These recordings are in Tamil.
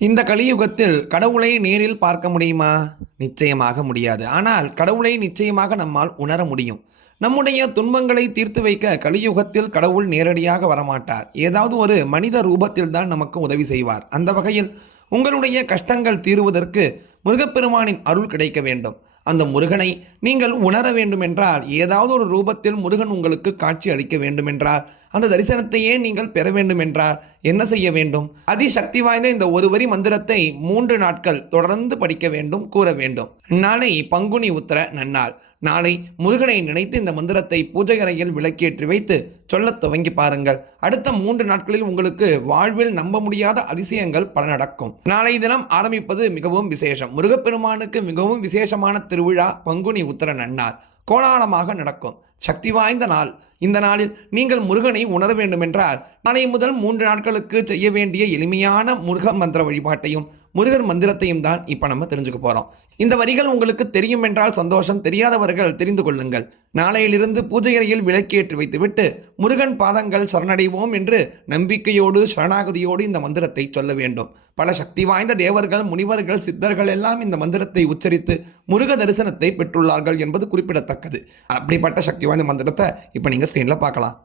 இந்த கலியுகத்தில் கடவுளை நேரில் பார்க்க முடியுமா? நிச்சயமாக முடியாது. ஆனால் கடவுளை நிச்சயமாக நம்மால் உணர முடியும். நம்முடைய துன்பங்களை தீர்த்து வைக்க கலியுகத்தில் கடவுள் நேரடியாக வரமாட்டார். ஏதாவது ஒரு மனித ரூபத்தில் தான் நமக்கு உதவி செய்வார். அந்த வகையில் உங்களுடைய கஷ்டங்கள் தீருவதற்கு முருகப்பெருமானின் அருள் கிடைக்க வேண்டும். அந்த முருகனை நீங்கள் உணர வேண்டுமென்றால் ஏதாவது ஒரு ரூபத்தில் முருகன் உங்களுக்கு காட்சி அளிக்க வேண்டுமென்றால் அந்த தரிசனத்தையே நீங்கள் பெற வேண்டும் என்றால் என்ன செய்ய வேண்டும்? அதிசக்தி வாய்ந்த இந்த ஒரு வரி மந்திரத்தை மூன்று நாட்கள் தொடர்ந்து படிக்க வேண்டும் கூற வேண்டும். நாளை பங்குனி உத்தர நன்னாள். நாளை முருகனை நினைத்து இந்த மந்திரத்தை பூஜை அறையில் விளக்கேற்றி வைத்து சொல்லத் துவங்கி பாருங்கள். அடுத்த மூன்று நாட்களில் உங்களுக்கு வாழ்வில் நம்ப முடியாத அதிசயங்கள் பல நடக்கும். நாளை தினம் ஆரம்பிப்பது மிகவும் விசேஷம். முருகப்பெருமானுக்கு மிகவும் விசேஷமான திருவிழா பங்குனி உத்தர நன்னாள். கோலாலமாக நடக்கும். சக்தி வாய்ந்த நாள். இந்த நாளில் நீங்கள் முருகனை உணர வேண்டுமென்றால் நாளை முதல் மூன்று நாட்களுக்கு செய்ய வேண்டிய எளிமையான முருக மந்திர வழிபாட்டையும் முருகர் மந்திரத்தையும் தான் இப்போ நம்ம தெரிஞ்சுக்க போகிறோம் இந்த வரிகள் உங்களுக்கு தெரியும் என்றால் சந்தோஷம் தெரியாதவர்கள் தெரிந்து கொள்ளுங்கள். நாளையிலிருந்து பூஜை அறையில் விளக்கேற்றி வைத்துவிட்டு முருகன் பாதங்கள் சரணடைவோம் என்று நம்பிக்கையோடு சரணாகதியோடு இந்த மந்திரத்தை சொல்ல வேண்டும். பல சக்தி வாய்ந்த தேவர்கள் முனிவர்கள் சித்தர்கள் எல்லாம் இந்த மந்திரத்தை உச்சரித்து முருக தரிசனத்தை பெற்றுள்ளார்கள் என்பது குறிப்பிடத்தக்கது. அப்படிப்பட்ட சக்தி வாய்ந்த மந்திரத்தை இப்போ நீங்கள் ஸ்க்ரீனில் பார்க்கலாம்.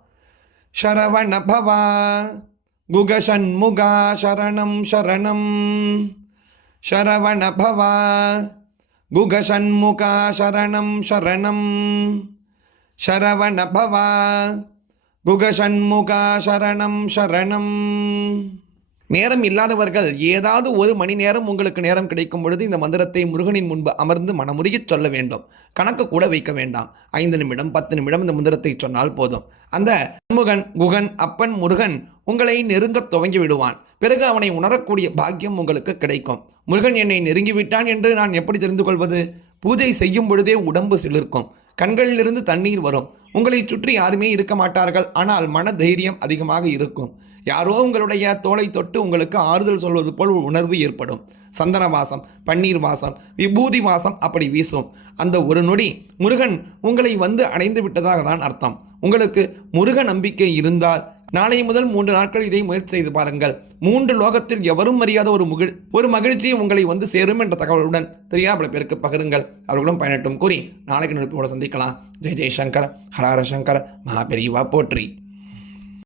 शरवणभवा गुगषण्मुगा शरणं शरणं। शरवणभवा गुघषण्मुखा शरणं शरणं। शरवणभवा गुघषण्मुगा शरणं शरणम् நேரம் இல்லாதவர்கள் ஏதாவது ஒரு மணி நேரம் உங்களுக்கு நேரம் கிடைக்கும் பொழுது இந்த மந்திரத்தை முருகனின் முன்பு அமர்ந்து மனமுருகிச் சொல்ல வேண்டும். கணக்கு கூட வைக்க வேண்டாம். ஐந்து நிமிடம் பத்து நிமிடம் இந்த மந்திரத்தை சொன்னால் போதும். அந்த முகன் குகன் அப்பன் முருகன் உங்களை நெருங்கத் துவங்கி விடுவான். பிறகு அவனை உணரக்கூடிய பாக்கியம் உங்களுக்கு கிடைக்கும். முருகன் என்னை நெருங்கிவிட்டான் என்று நான் எப்படி தெரிந்து கொள்வது? பூஜை செய்யும் பொழுதே உடம்பு சிலிர்க்கும். கண்களிலிருந்து தண்ணீர் வரும். உங்களை சுற்றி யாருமே இருக்க மாட்டார்கள். ஆனால் மன தைரியம் அதிகமாக இருக்கும். யாரோ உங்களுடைய தோலை தொட்டு உங்களுக்கு ஆறுதல் சொல்வது போல் உணர்வு ஏற்படும். சந்தன வாசம் பன்னீர் வாசம் விபூதி வாசம் அப்படி வீசும். அந்த ஒரு நொடி முருகன் உங்களை வந்து அடைந்து விட்டதாக தான் அர்த்தம். உங்களுக்கு முருக நம்பிக்கை இருந்தால் நாளை முதல் மூன்று நாட்கள் இதை முயற்சி செய்து பாருங்கள். மூன்று லோகத்தில் எவரும் அறியாத ஒரு முகிழ் ஒரு மகிழ்ச்சி உங்களை வந்து சேரும் என்ற தகவலுடன் தெரியாத பேருக்கு பகிருங்கள். அவர்களும் பயனட்டும் கூறி நாளைக்கு நிறுத்தோடு சந்திக்கலாம். ஜெய் ஜெய் சங்கர் ஹரார சங்கர் மகாபெரிவா போற்றி.